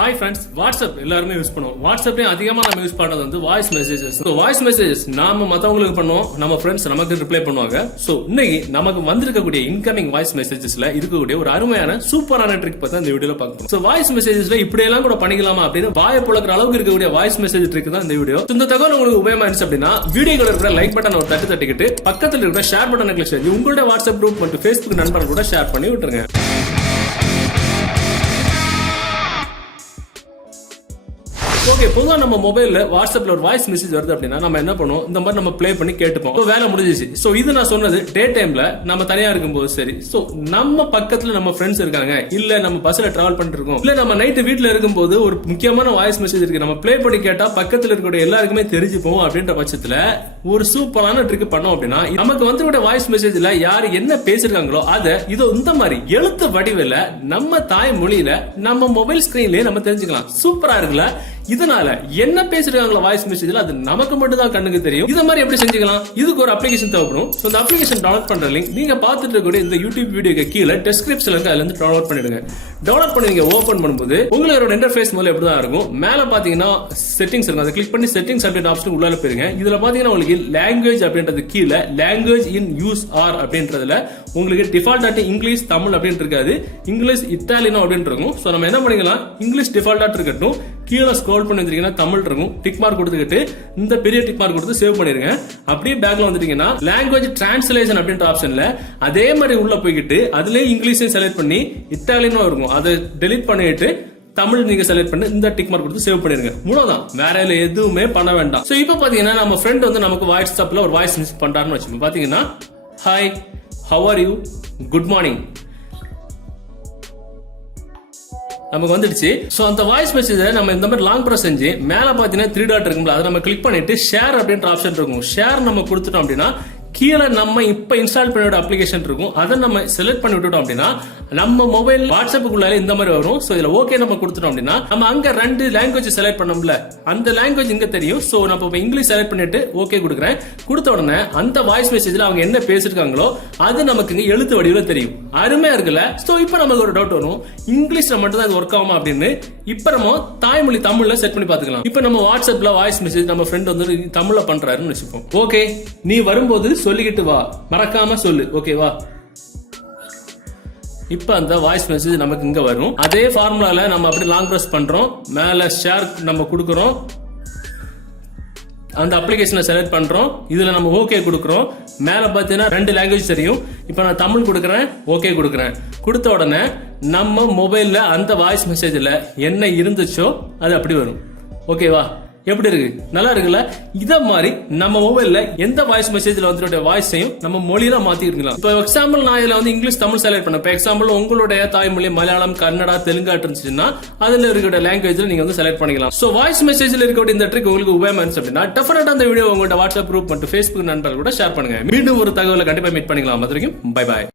Hi friends, WhatsApp எல்லாருமே use பண்ணுவோம். WhatsAppலயும் அதிகமா நம்ம யூஸ் பண்றது வந்து வாய்ஸ் மெசேஜஸ். வாய்ஸ் மெசேஜஸ் நாம மத்தவங்களுக்கு பண்ணுவோம், நம்ம ஃப்ரெண்ட்ஸ் நமக்கு ரிப்ளை பண்ணுவாங்க. சோ இன்னைக்கு நமக்கு வந்திருக்கக்கூடிய இன்கமிங் வாய்ஸ் மெசேஜஸ்ல இருக்கக்கூடிய ஒரு அருமையான சூப்பரான ட்ரிக் பத்தி இந்த வீடியோல பார்க்கலாம். சோ வாய்ஸ் மெசேஜஸ்ல இப்படி எல்லாம் கூட பண்ணிக்கலாமா அப்படின்னு வாயை புழக்கிற அளவுக்கு இருக்கக்கூடிய வாய்ஸ் மெசேஜ் ட்ரிக் தான் இந்த வீடியோ. இந்த தகவல் உங்களுக்கு உபயோகமா இருந்துச்சு அப்படின்னா வீடியோல இருக்கிற லைக் பட்டன் ஒரு தட்டிக்கிட்டு பக்கத்துல இருக்கிற ஷேர் பட்டனை கிளிக் செய்து உங்களோட வாட்ஸ்அப் குரூப் மற்றும் Facebook நண்பர்கள் கூட ஷேர் பண்ணி விட்டுருங்க. ஓகே, பொதுவா நம்ம மொபைல்ல வாட்ஸ்அப்ல ஒரு வாய்ஸ் மெசேஜ் வருது அப்படின்னா நம்ம என்ன பண்ணுவோம், இந்த மாதிரி நம்ம ப்ளே பண்ணி கேட்டுப்போம். வேலை முடிஞ்சிச்சு. சோ இது நான் சொன்னது டே டைம்ல நம்ம தனியா இருக்கும்போது. சரி, சோ நம்ம பக்கத்துல நம்ம ஃப்ரெண்ட்ஸ் இருக்காங்க, இல்ல நம்ம பஸ்ல டிராவல் பண்ணிட்டு இருக்கோம், இல்ல நம்ம நைட்டு வீட்டுல இருக்கும்போது ஒரு முக்கியமான வாய்ஸ் மெசேஜ் இருக்கு, நம்ம ப்ளே பண்ணி கேட்டா பக்கத்துல இருக்கக்கூடிய எல்லாருக்குமே தெரிஞ்சுப்போம் அப்படின்ற பட்சத்துல ஒரு சூப்பரான ட்ரிக் பண்ணோம் அப்படின்னா நமக்கு வந்து வாய்ஸ் மெசேஜ்ல யாரு என்ன பேசிருக்காங்களோ அதை இதோ இந்த மாதிரி எழுத்து வடிவில நம்ம தாய் மொழியில நம்ம மொபைல் ஸ்கிரீன்லயே நம்ம தெரிஞ்சுக்கலாம். சூப்பரா இருக்குல்ல? இதனால என்ன பேசிருக்காங்களோ வாய்ஸ் மெசேஜ்ல அது நமக்கு மட்டும் தான் கண்ணுக்கு தெரியும். இது மாதிரி எப்படி செஞ்சுக்கலாம்? இதுக்கு ஒரு அப்ளிகேஷன் தேவைப்படும். சோ அந்த அப்ளிகேஷன் டவுன்லோட் பண்ற லிங்க் நீங்க பாத்துட்டு இருக்கக்கூடிய இந்த யூடியூப் வீடியோக்கு கீழே டிஸ்கிரிப்ஷன்ல இருக்கு, அதுல இருந்து டவுன்லோட் பண்ணிடுங்க. டவுன்லோட் பண்ணி நீங்க ஓபன் பண்ணும்போது உங்களுக்கு இன்டர்ஃபேஸ் முதல்ல எப்படி தான் இருக்கும். மேல பாத்தீங்கன்னா செட்டிங்ஸ் இருக்கும், அதை கிளிக் பண்ணி செட்டிங்ஸ் அப்படின்ற ஆப்ஷன் உள்ள போயிருங்க. இதுல பாத்தீங்கன்னா உங்களுக்கு லாங்குவேஜ் அப்படின்றது கீழே லாங்குவேஜ் இன் யூஸ் ஆர் அப்படின்றதுல உங்களுக்கு டிஃபால்ட் இங்கிலீஷ் தமிழ் அப்படின்னு இருக்காது, இங்கிலீஷ் இத்தாலியனோ அப்படின்னு இருக்கும். சோ நம்ம என்ன பண்ணிக்கலாம், இங்கிலீஷ் டிஃபால்ட் இருக்கட்டும், கீழே ஸ்க்ரோல் பண்ணி வந்தீங்கன்னா தமிழ் இருக்கும், டிக் மார்க் கொடுத்துக்கிட்டு இந்த பெரிய டிக் மார்க் கொடுத்து சேவ் பண்ணிருங்க. அப்படியே பேக்ல வந்துட்டீங்கன்னா லாங்குவேஜ் டிரான்ஸ்லேஷன் அப்படின்ற ஆப்ஷன்ல அதே மாதிரி உள்ள போய்கிட்டு அதுலயே இங்கிலீஷையும் செலக்ட் பண்ணி இத்தாலியனும் இருக்கும், அதை டெலிட் பண்ணிட்டு தமிழ் நீங்க செலக்ட் பண்ணி இந்த டிக் மார்க் கொடுத்து சேவ் பண்ணிருங்க. மூணாதான், வேற எதுவுமே பண்ண வேண்டாம். சோ இப்போ பாத்தீங்கன்னா நம்ம ஃப்ரெண்ட் வந்து நமக்கு வாட்ஸ்அப்ல ஒரு வாய்ஸ் மெசேஜ் பண்றாருன்னு வச்சுக்கோங்க. பாத்தீங்கன்னா hi, how are you, good morning நமக்கு வந்துடுச்சு. சோ அந்த வாய்ஸ் மெசேஜ் நம்ம இந்த மாதிரி லாங் பிரஸ் செஞ்சு மேல பாத்தீங்கன்னா 3 டாட் இருக்கும்ல, அதை நம்ம கிளிக் பண்ணிட்டு ஷேர் அப்படின்ற ஆப்ஷன் இருக்கும். ஷேர் நம்ம கொடுத்துட்டோம் அப்படின்னா கீழே நம்ம இப்ப இன்ஸ்டால் பண்ணியோட அப்ளிகேஷன் இருக்கும், அதை நம்ம செலக்ட் பண்ணி விட்டுட்டோம் அப்படின்னா நம்ம மொபைல் வாட்ஸ்அப்புக்குள்ளால இந்த மாதிரி வரும். சோ இதுல ஓகே நம்ம கொடுத்துட்டோம் அப்படின்னா நம்ம அங்க 2 லாங்குவேஜ் செலக்ட் பண்ணோம்ல, அந்த லாங்குவேஜ் இங்க தெரியும். சோ நம்ம இப்ப இங்கிலீஷ் செலக்ட் பண்ணிட்டு ஓகே கொடுக்குறேன். கொடுத்த உடனே அந்த வாய்ஸ் மெசேஜ்ல அவங்க என்ன பேசிருக்காங்களோ அது நமக்கு இங்க எழுத்து வடிவில் தெரியும். அருமையா இருக்குல்ல? சோ இப்ப நமக்கு ஒரு டவுட் வரும், இங்கிலீஷ்ல மட்டும் தான் ஒர்க் ஆகுமா அப்படின்னு. இப்ப நம்ம தாய்மொழி தமிழ்ல செட் பண்ணி பாத்துக்கலாம். இப்ப நம்ம வாட்ஸ்அப்ல வாய்ஸ் மெசேஜ் நம்ம ஃப்ரெண்ட் வந்து தமிழ்ல பண்றாருன்னு வச்சுப்போம். ஓகே, நீ வரும்போது சொல்லிக்கிட்டு வா, மறக்காம சொல்லு, ஓகேவா? இப்ப அந்த வாய்ஸ் மெசேஜ் நமக்கு இங்க வரும். அதே ஃபார்முலால நம்ம அப்படி லாங் பிரஸ் பண்றோம், மேல ஷேர் நம்ம கொடுக்கறோம், அந்த அப்ளிகேஷனை செலக்ட் பண்றோம், இதுல நம்ம ஓகே கொடுக்கறோம். மேல பாத்தீங்கன்னா 2 லாங்குவேஜ் தெரியும். இப்ப நான் தமிழ் கொடுக்கறேன், ஓகே கொடுக்கறேன். கொடுத்த உடனே நம்ம மொபைல்ல அந்த வாய்ஸ் மெசேஜ்ல என்ன இருந்துச்சோ அது அப்படி வரும். ஓகேவா? எப்படி இருக்கு? நல்லா இருக்குல்ல? இத மாதிரி நம்ம மொபைல்ல எந்த வாய்ஸ் மெசேஜ்ல வந்து வாய்ஸையும் நம்ம மொழியில மாத்திக்கலாம். இப்போ எக்ஸாம்பிள் நான் இதுல வந்து இங்கிலீஷ் தமிழ் செலக்ட் பண்ணேன். இப்போ எக்ஸாம்பிள் உங்களுடைய தாய்மொழி மலையாளம் கன்னடா தெலுங்கா இருந்துச்சுன்னா அதுல இருக்கிற லாங்குவேஜ்ல நீங்க வந்து செலக்ட் பண்ணிக்கலாம். சோ வாய்ஸ் மெசேஜ்ல இருக்கக்கூடிய இந்த ட்ரிக் உங்களுக்கு உபயோகமா இருந்துச்சு அப்படின்னா டெஃபினட்டா அந்த வீடியோ உங்களோட வாட்ஸ்அப் குரூப் மற்றும் Facebook நண்பர்கள் கூட ஷேர் பண்ணுங்க. மீண்டும் ஒரு தகவலை கண்டிப்பா மீட் பண்ணிக்கலாம். அது வரைக்கும் பை பாய்.